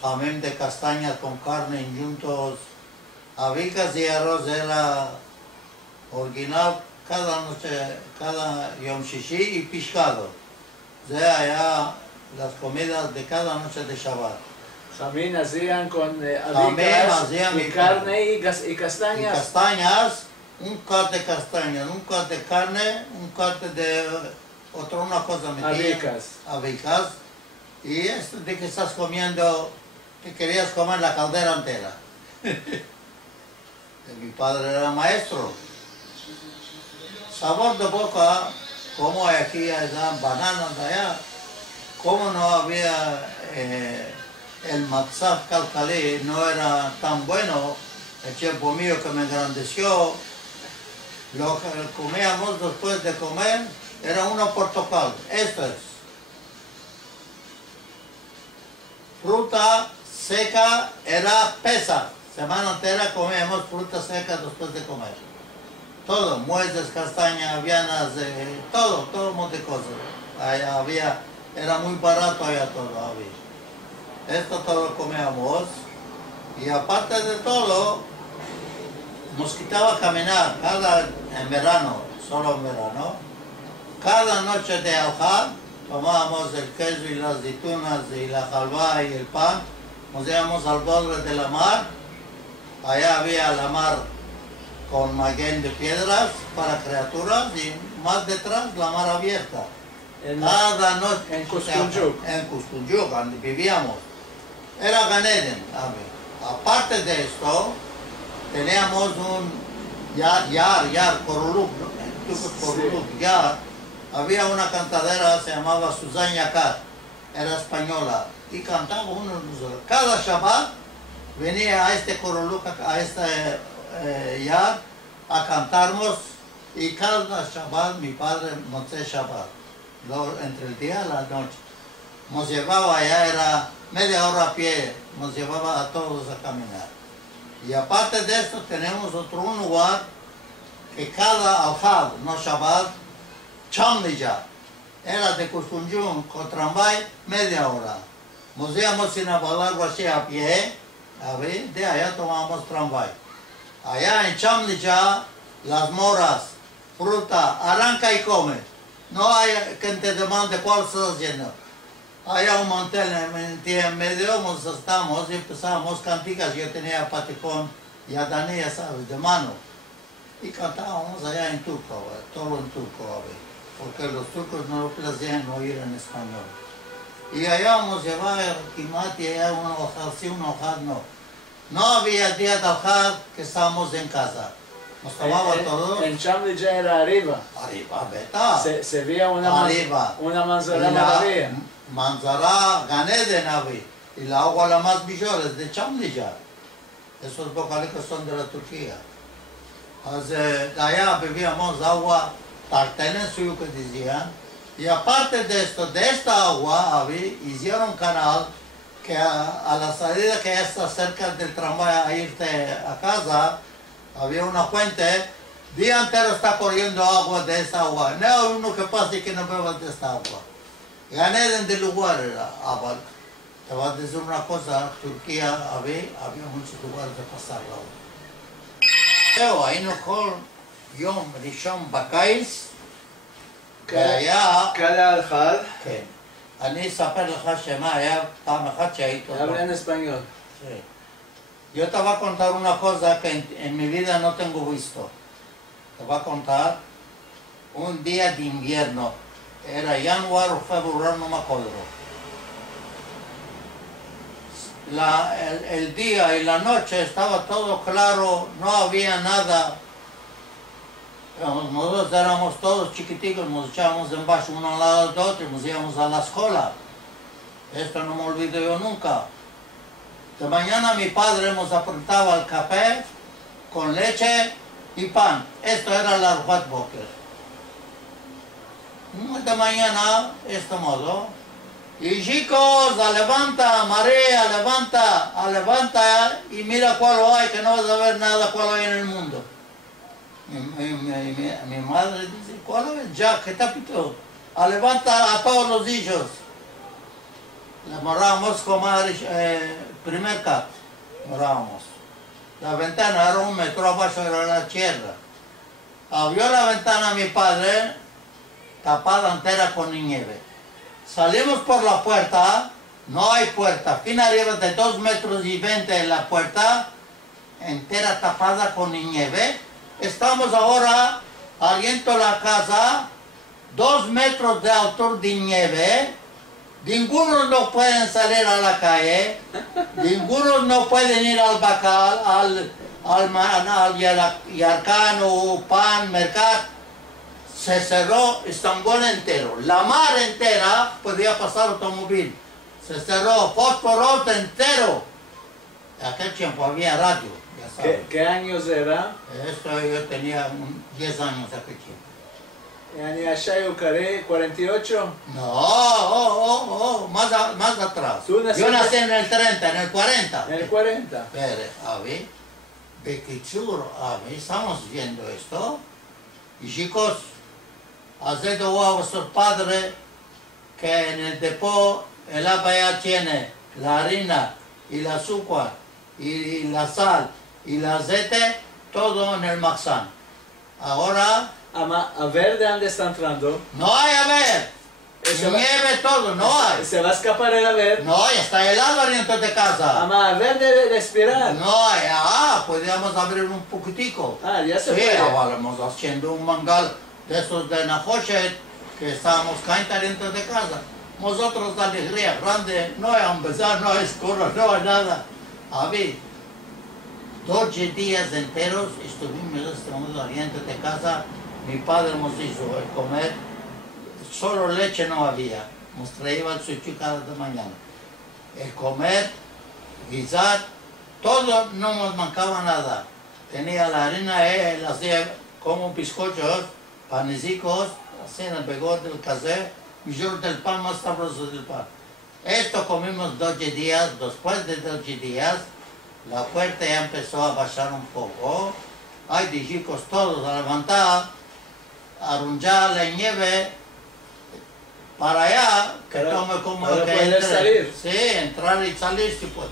jamón de castañas con carne juntos, habicas y arroz era original cada noche, cada Yom Shishi y pescado. Ya las comidas de cada noche de Shabbat. Jamín hacían con Jamín hacían y carne y castañas. Y castañas, un cut de castañas, un cut de carne, un cut de una cosa metían. Habicas. Y esto de que estás comiendo, que querías comer la caldera entera. Mi padre era maestro. Sabor de boca, como aquí dan bananas allá, como no había el matzah calcalí, no era tan bueno, el tiempo mío que me engrandeció, lo que comíamos después de comer era una portocal, esto es. Fruta seca era pesa, semana entera comíamos fruta seca después de comer. Todo, mueces, castañas, avianas, todo un montón de cosas. Allá había, era muy barato allá todo había. Esto todo comíamos y aparte de todo, nos quitaba caminar en verano, solo en verano. Cada noche de Al-Qad tomábamos el queso y las aceitunas y la halva y el pan, nos íbamos al borde de la mar. Allá había la mar con maguen de piedras para criaturas y más detrás la mar abierta. Cada noche en Cuscunjuk. En Cuscunjuk, donde vivíamos. Era Gan Eden. Aparte de esto, teníamos un yar, Koruluk, ¿no? Yar. Había una cantadera, se llamaba Suzan Yakar. era española y cantaba uno. Cada Shabbat venía a este Coroluca, a este yard, a cantarnos, y cada Shabbat mi padre, Motzei Shabbat, entre el día y la noche, nos llevaba allá, era media hora a pie, nos llevaba a todos a caminar. Y aparte de esto tenemos un lugar que cada Ahad, no Shabbat, Chamlija, era de Custunjun con tramvay media hora. Nos íbamos sin algo así a pie, a ver, de allá tomábamos tramvay. Allá en Chamlija, las moras, fruta, arranca y come. No hay quien te demande cuál estás haciendo. Allá un mantel en medio, nos estamos y empezábamos canticas. Yo tenía paticón y adanía, ¿sabes?, de mano. Y cantábamos allá en turco, todo en turco, porque los turcos no les hacían oír en español. Y allá nos llevaba Kimat y allá una hojad, sí, una hojad no. No había día de hojad que estábamos en casa. Nos tomaba todo. En Chamlija era arriba. Arriba, beta. Se veía una manzana maravilla. Manzara Ganeden había. Y la agua la más mejor es de Chamlija. Esos vocales son de la Turquía. Allá bebíamos agua tartenensuyo que decían, y aparte de esto, de esta agua hicieron un canal que a la salida que está cerca del tramvay a irte a casa, había una fuente, día entero está corriendo agua de esta agua. No hay uno que pase que no beba de esta agua. Gané en el lugar era agua. Te voy a decir una cosa, Turquía había muchos lugares de pasar la agua. היינו כל יום ראשון בקיץ, והיה... cada אחד. כן. אני אספר לך שמה היה פעם אחת שהיית אותו. Habla en español. Sí. Yo te voy a contar una cosa que en mi vida no tengo visto. Te voy a contar un día de invierno. Era januar o febrero, no me acuerdo. El día y la noche estaba todo claro, no había nada. Nosotros éramos todos chiquiticos, nos echábamos en baixo uno al lado del otro y nos íbamos a la escuela. Esto no me olvido yo nunca. De mañana mi padre nos apretaba el café con leche y pan. Esto era el arroz boker. De mañana, este modo. Y chicos, levanta, María, levanta y mira cuál hay, que no vas a ver nada cuál hay en el mundo. Mi madre dice, ¿cuál es? Ya, ¿qué te pitó? Levanta a todos los hijos. Le morábamos como primer cat, morábamos. La ventana era 1 metro abajo, era la tierra. Abrió la ventana mi padre, tapada entera con nieve. Salimos por la puerta, no hay puerta, fin arriba de 2,20 metros en la puerta, entera tapada con nieve. Estamos ahora aliento a la casa, 2 metros de altura de nieve, ninguno no pueden salir a la calle, ninguno no pueden ir al bacal, al Yarcano, Pan, Mercat. Se cerró Estambul entero, la mar entera podía pasar automóvil, se cerró fósforo entero. En aquel tiempo había radio, ya sabes. ¿Qué años era? Esto yo tenía 10 años aquel tiempo. ¿En allá Eucaré, 48? No, más atrás. Yo nací en el 30, en el 40. En el 40. Pero, a ver, Bekichur, estamos viendo esto, y chicos, hace de a vuestro padre que en el depó el agua ya tiene la harina y el azúcar y la sal y el aceite, todo en el Maxán. Ahora... ¿A ver de dónde está entrando? No hay a ver. Nieve todo, no hay. ¿Se va a escapar el haber? No, ya está helado adentro de casa. A ver de respirar. No hay, podríamos abrir un poquitico. Ya se sí, puede. Estábamos haciendo un mangal de esos de Nahoshet, que estábamos cayendo dentro de casa. Nosotros la alegría grande, no hay empezar, no hay escuela, no hay nada. A ver, 12 días enteros estuvimos dentro de casa. Mi padre nos hizo comer, solo leche no había. nos traía el sushi cada mañana. El comer, guisar, todo no nos mancaba nada. Tenía la harina, él hacía como bizcochos, panecicos, hacían el begor del casé, y yo del pan más sabroso del pan. Esto comimos 12 días, después de 12 días, la puerta ya empezó a bajar un poco. Hay de chicos todos a levantar, a arrunchar la nieve para allá, que tome como para que poder entre. salir. Sí, entrar y salir, sí pues.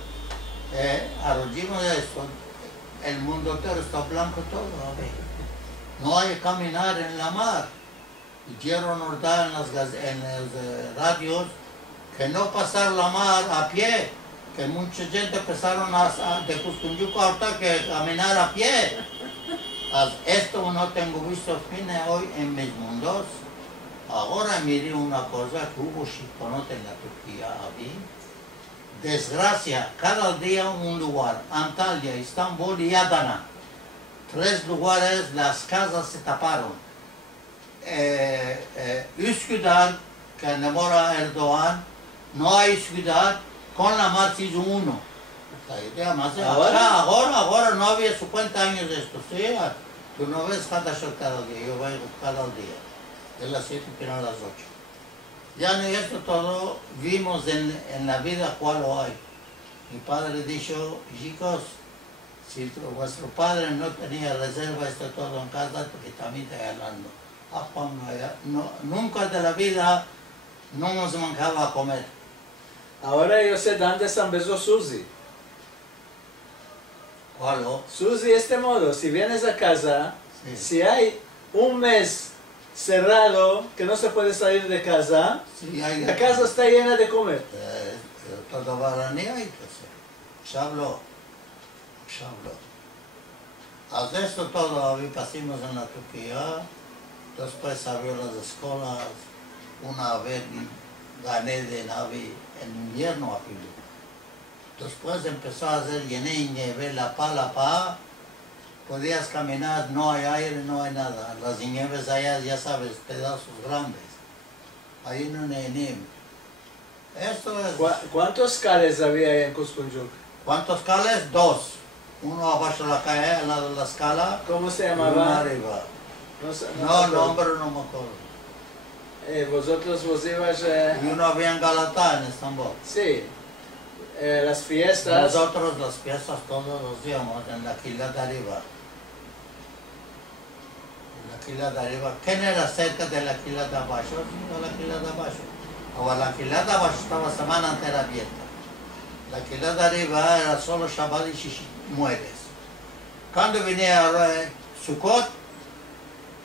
Arrunchimos esto, el mundo entero está blanco todo. No hay que caminar en la mar. Y quiero notar en los radios que no pasar la mar a pie, que mucha gente empezaron de Cuscunyuco ahorita que caminar a pie. Esto no tengo visto fin hoy en mis mundos. Ahora miré una cosa que hubo chiconote en la Turquía, desgracia, cada día un lugar, Antalya, Estambul y Adana. 3 lugares las casas se taparon. Üsküdar, que enamora Erdogan, no hay ciudad, con la mar se hizo uno. La idea más ahora no había 50 años de esto, ¿sí? Tú no ves cada día, yo voy cada día, de las 7 a las 8. Ya en esto todo vimos en la vida cuál lo hay. Mi padre dijo, chicos, si vuestro padre no tenía reserva, esto todo en casa, porque también está hablando. Nunca de la vida no nos mancaba a comer. Ahora yo sé dónde se empezó Susi. ¿Cuál? Susi, este modo, si vienes a casa, Sí. si hay un mes cerrado que no se puede salir de casa, Sí, hay la casa está llena de comer. todo baranía y pues se habló. Haz esto todo, pasamos en la Turquía, después abrió las escuelas, una vez gané de Navi en invierno aquí. Después empezó a hacer nieve, la pala, podías caminar, no hay aire, no hay nada. Las nieves allá, ya sabes, pedazos grandes. Ahí no hay nieve. Esto es... ¿Cuántos cales había en Cuscunyuk? ¿Cuántos cales? 2. Uno abajo de la calle, al lado de la escala. ¿Cómo se Y uno llamaba? arriba. No, nombre no me acuerdo. Vosotros vos ibas... Y uno había en Galatá, en Estambul. sí, las fiestas. Nosotros las fiestas todos los íbamos en la quila de arriba. En la quila de arriba. ¿Quién era cerca de la quila de abajo? Sí, la quila de abajo. Ahora la quila de abajo estaba semana entera abierta. La quila de arriba era solo Shabbat y Shishi, mueres. Cuando venía Sukkot,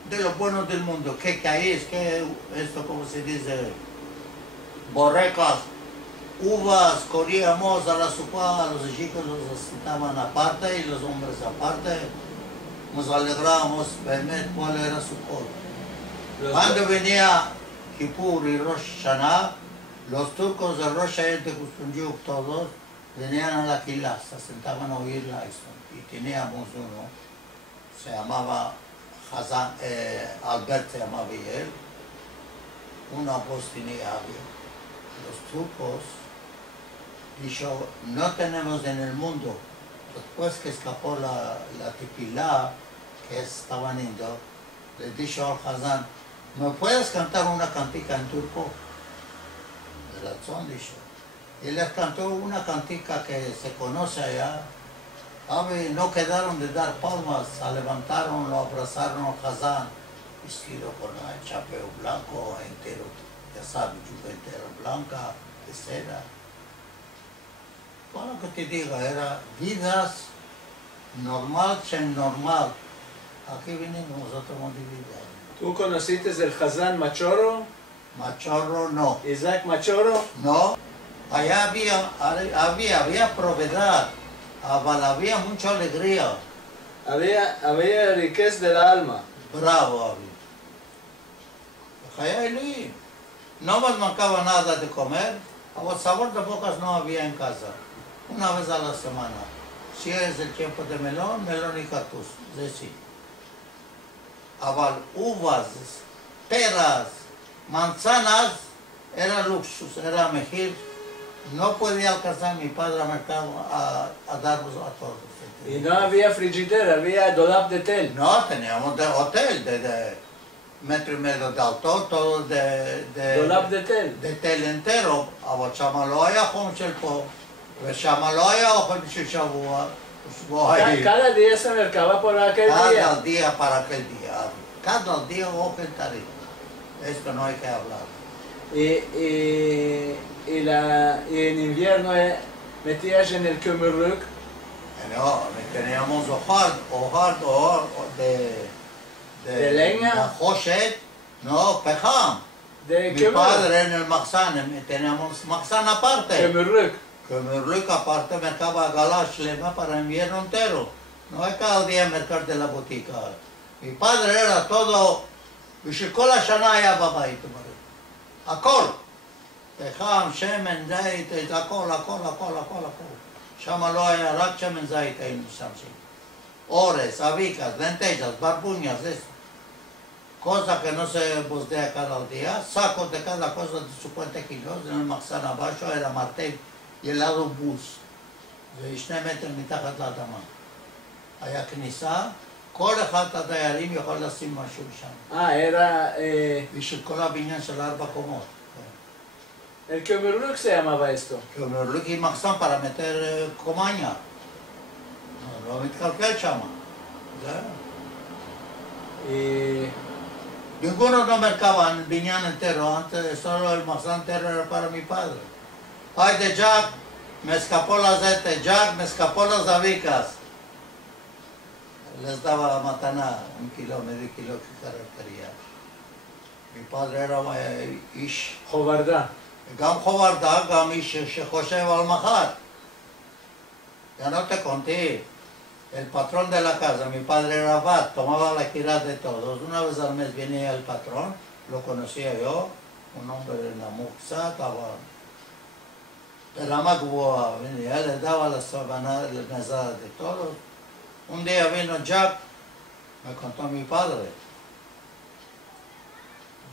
de lo bueno del mundo, que caís, que esto como se dice, borrecas, uvas, corríamos a la sopa, a los chicos los sentaban aparte y los hombres aparte, nos alegrábamos ver cuál era su coro. Cuando venía Kippur y Rosh Hashanah, los turcos de Rosh Hashanah de Cuscunyuk todos venían a la quila, se sentaban a oír la historia. Y teníamos uno, se llamaba Hazan, Albert se llamaba él, una voz tenía los turcos. Dijo, no tenemos en el mundo, después que escapó la tequila que estaban yendo, le dijo al Hazán, ¿me puedes cantar una cantica en turco? De razón, dijo. Y les cantó una cantica que se conoce allá. No quedaron de dar palmas, se levantaron, lo abrazaron al Hazán, vestido con el chapeo blanco entero, ya sabes, chupa entera blanca, de seda. Bueno, que te diga, era vidas normal, sin normal. Aquí venimos nosotros a vivir. ¿Tú conociste el Hazán Machorro? Machorro no. ¿Isaac Machorro? No. Allá había propiedad, había mucha alegría. Había riqueza del alma. Bravo había. No nos mancaba nada de comer, sabor de bocas no había en casa. Una vez a la semana. Si es el tiempo de melón y cactus, sí. Uvas, peras, manzanas, era luxus, era mejor. No podía alcanzar mi padre al mercado a darnos a todos. Y no había frigidera, había dolap de tel. No, teníamos de hotel, de metro y medio de alto, todo dolap de tel. de tel entero. אבל שם לא היה חום של פה, ושם לא היה אוכל בשביל שבוע. Cada día se mercaba por aquel día. Cada día para aquel día. Cada día open tarif. Esto no hay que hablar. Y en invierno metías en el kömürlük. No, teníamos hojar de leña. Joshet, no, pejam. De Mi padre en el Maxán, teníamos Maxán aparte. kömürlük. Kömürlük aparte, mercaba galash lema para invierno entero. No es cada día mercar de la botica. Mi padre era todo, בשביל כל השנה היה בבית, הכל. פחם, שמן, זית, הכל. שם לא היה רק שמן זית היינו משתמשים. אורס, אביקas, lentejas, barbuñas, eso. Cosa que no se bosdea cada día. Sacos de cada cosa de 50 kilos, en el מחסן abajo era martel y el lado bus. ו2 מטר מתחת לאדמה. היה כניסה. כל אחד הדיירים יכול לשים משהו שם. era... בשביל כל הבניין של 4 קומות. El kömürlük se llamaba esto. kömürlük y מחסן para meter comaña. לא מתקלקל שם. Ninguno no mercaba el binián entero, antes solo el maxán entero era para mi padre. Ay de Jack, me escapó la zete, Jack, me escapó las abicas. Les daba matana, 1 kilo, medio kilo que caractería. Mi padre era ish. חוברדה. גם חוברדה, גם איש שחושב על מחר. Ya no te conté. El patrón de la casa, mi padre era abad, tomaba la equidad de todos. Una vez al mes venía el patrón, lo conocía yo, un hombre de la Muxa, estaba de la Magboa, venía, le daba la sabana, la mesada de todos. Un día vino Jack, me contó mi padre.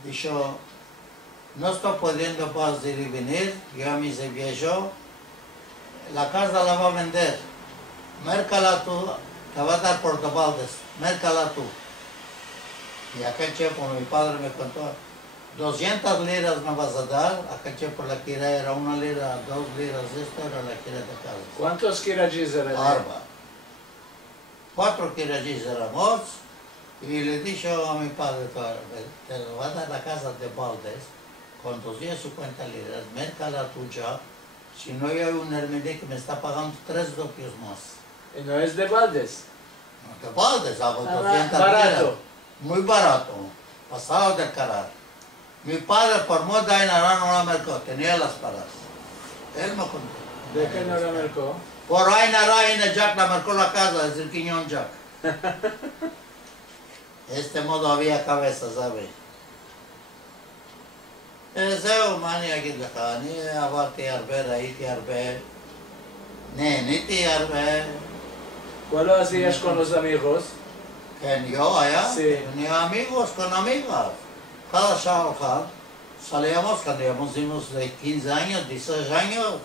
Dijo, no estoy pudiendo más ir y venir, yo a mi se viejo, la casa la va a vender. Mércala tú, te va a dar por baldes, mércala tú. Y aquel tiempo mi padre me contó, 200 liras me vas a dar, aquel tiempo la kira era 1 lira, 2 liras, esto era la kira de casa. ¿Cuántos kirajis eran? 4 kirajis éramos, y le dije a mi padre, te va a dar la casa de baldes, con 250 liras, mércala tú ya, si no hay un hermedí que me está pagando 3 dopios más. Y no es de baldes. No te baldes, hago 200 barato. liras. Muy barato, pasado de carar. Mi padre por moda en Arán no la mercó, tenía las paras. Él me contó. ¿De qué no la mercó? Por ahí en Jack la marcó la casa, es el Quiñón Jack. De este modo había cabeza, ¿sabes? זהו, מה אני אגיד לך? אני עברתי הרבה, ראיתי הרבה, נהניתי הרבה. ¿Cuál lo hacías con los amigos? כן, yo allá, Sí. tenía amigos con amigas. Cada sábado salíamos cuando íbamos de 15 años, 16 años,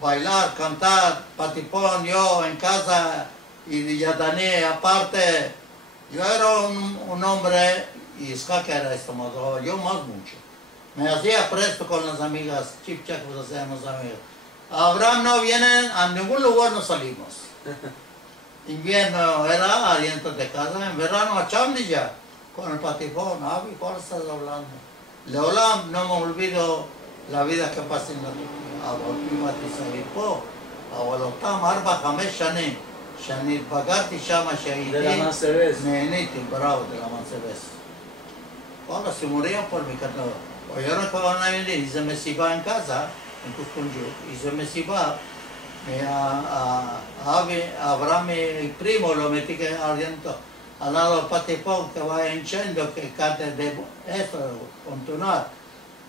bailar, cantar, patipón, yo en casa y Yadaní aparte. Yo era un hombre, y Isaac era esto más, yo más mucho. Me hacía presto con las amigas, chip chap, pues hacíamos amigos. Abraham no viene, a ningún lugar no salimos. Invierno era aliento de casa, en verano a Chandilla, con el patipón, Avi, ¿cuál estás hablando? Leolam, no me olvido la vida que pasé en la Turquía. Abuelita Tisaripo, Abuelotam, Arba, James, Shanim, Shanit Bagati, Shama, Shahidi. De la Mansebes. Neniti, bravo, de la Mansebes. Ahora se morían por mi canto. Oyeron que van a venir, hice mesiva en casa, en Cuscunjuk, hice mesiva. Abraham, mi primo, lo metí que aliento al lado del patipón que va hinchando, que cante de esto, continuar.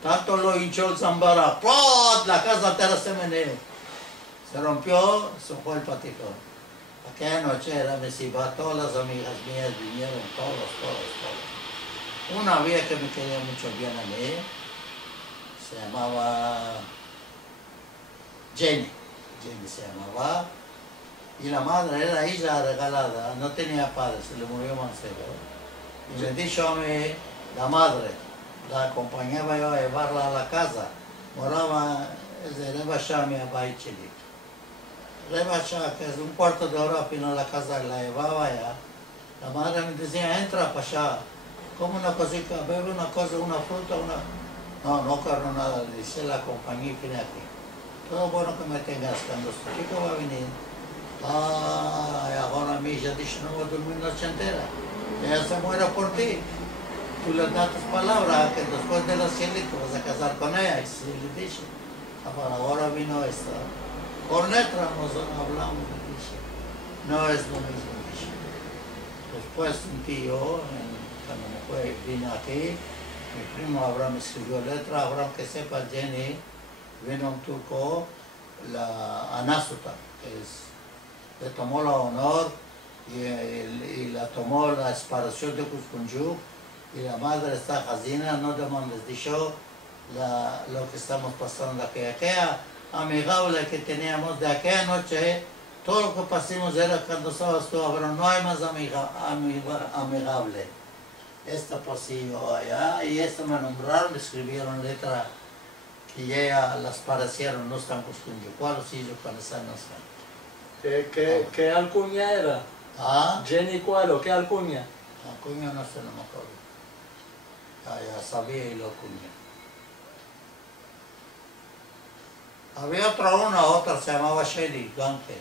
Tanto lo hinchó el zambara, ¡plot! La casa entera se meneó. Se rompió, se fue el patipón. Aquella noche era mesiva, todas las amigas mías vinieron, todos. Una había que me quería mucho bien a mí, se llamaba Jenny, Jenny se llamaba, y la madre era hija regalada, no tenía padre, se le murió mancebo. Y le dijo a mí, la madre, la acompañaba yo a llevarla a la casa, moraba de Rebashá, mi abai chili. Rebashá, que es un cuarto de hora fino a la casa, la llevaba allá. La madre me decía, entra para allá, come una cosita, bebe una cosa, una fruta, una... No, no quiero nada, le dice la compañía y vine aquí. Todo bueno que me tengas, cuando este chico va a venir, ahora a mí ya dice, no voy a dormir noche entera, ella se muere por ti. Tú le das tus palabras, que después de los cielitos vas a casar con ella, y sí le dice. Ahora vino esta. Con letra nos hablamos, le dice. No es lo mismo, dice. Después un tío, cuando me fue, vino aquí, mi primo Abraham escribió letra, Abraham que sepa, Jenny, vino un turco, la Anasuta, le tomó la honor y la tomó la separación de Cuscunjú, y la madre está jazina, no demandes dicho lo que estamos pasando aquí. Aquella amigable que teníamos de aquella noche, todo lo que pasamos era cuando estabas tú, Abraham, no hay más amigable. Esta pasó allá y esta me nombraron, me escribieron letra que ya las parecieron, no están Cuscunjú. ¿Cuál sí yo cuando están no están? ¿Qué alcuña era? ¿Ah? Jenny Cualo, ¿qué alcuña? Alcuña no sé, no me acuerdo. Ya sabía y lo cuña. Había otra se llamaba Shelly Ganke,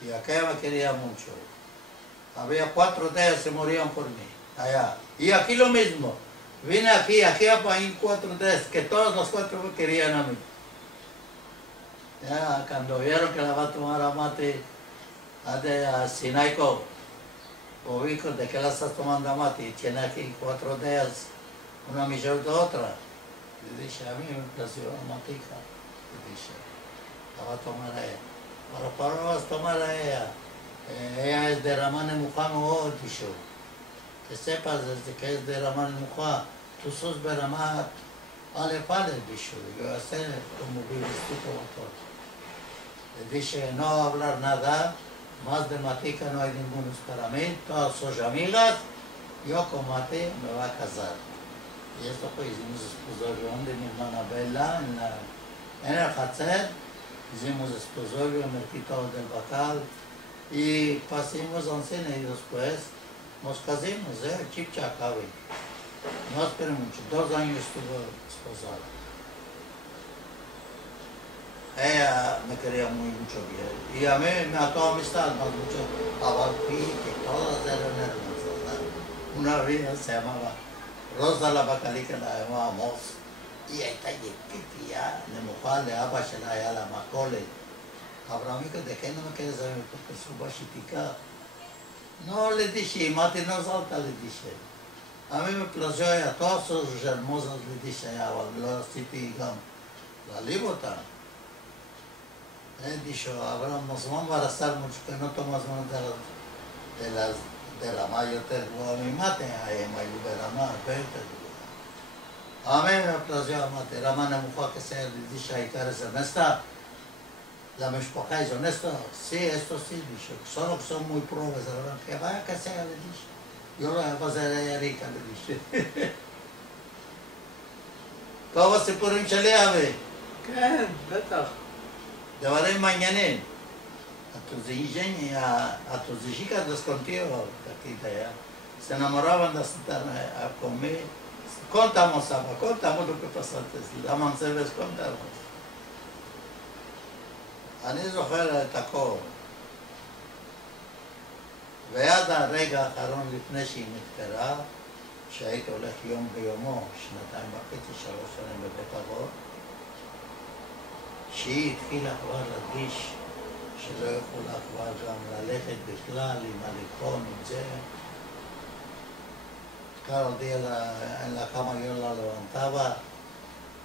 y aquella me quería mucho. Había 4 de ellas se morían por mí, allá. Y aquí lo mismo. Vine aquí a Paín 4 de ellas, que todos los 4 me querían a mí. Ya, cuando vieron que la va a tomar a mate, a Sinaico, o hijo, ¿de qué la estás tomando a mate? Y tiene aquí 4 de ellas, una mejor de otra. Le dije, a mí me plació la matica. Le dije, la va a tomar a ella. ¿Para qué vas a tomar a ella? Ella es de Raman Mujano, dijo. Que sepas desde que es de Raman Mujá, tú sos de Raman Ale, dijo. Yo sé cómo vives tú como todo. Le dije, no hablar nada, más de matica no hay ninguno para mí, todas sus amigas, yo con mate me voy a casar. Y esto fue, hicimos esposorio de mi hermana Bella en el Hatzer, hicimos esposorio en el quitado del Bacal y pasamos a cine y después nos casamos, Chipchacabe. No esperé mucho, 2 años estuvo esposada. Ella me quería muy mucho bien y a mí me ató amistad más mucho a Balpi, que todas eran hermosas. Una vida se llamaba Rosa la Bacalica, la llamábamos, y ahí está Yepipia, de Mojal, de Abashela, ya la Macole. Abrahamico, ¿de qué no me quieres saber? Porque su bachitica. No le dije, mate no salta, le dije. A mí me plació ella, todas sus hermosas, le dije allá, la City Gam, la Libota. He dicho, Abraham, nos vamos a embarazar mucho, que no tomas más de la mayo te a mi mate, ahí me ayuda la mano, a mí me plació la mate, la mano mujer que se le dice ahí, que eres honesta, la mispoja es honesta, sí, esto sí, dice, solo que son muy probes, que vaya que sea, le dice, yo lo voy a pasar a ella rica, le dice. ¿Cómo se puede enchalear, ve? ¿Qué? Beta. Llevaré mañana a tus hijas los contigo, allá. Se enamoraban de sentar a comer. Contamos lo que pasó antes, la manzana contamos. אני זוכר את הכל. ועד הרגע האחרון לפני שהיא נפטרה, שהייתי הולך יום ביומו, 2.5, 3 שנים בבית אבות, שהיא התחילה כבר להרגיש שלא יכולה כבר גם ללכת בכלל עם הליכון, עם זה. Cada día en la cama yo la levantaba,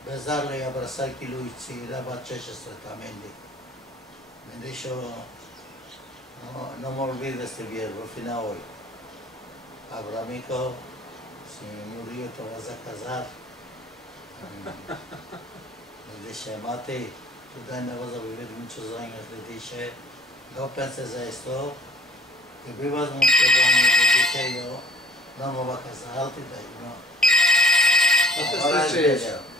besarle y abrazar que lo hiciera Chester también. Me dijo, no me olvides este viejo, al final hoy. Abrahamico, si me murió te vas a casar. Le dije, Mati, tú también vas a vivir muchos años. Le dije, no penses esto, que vivas muchos años. Le dije yo, no me voy a casar, no. No te Ahora es estreches. bello.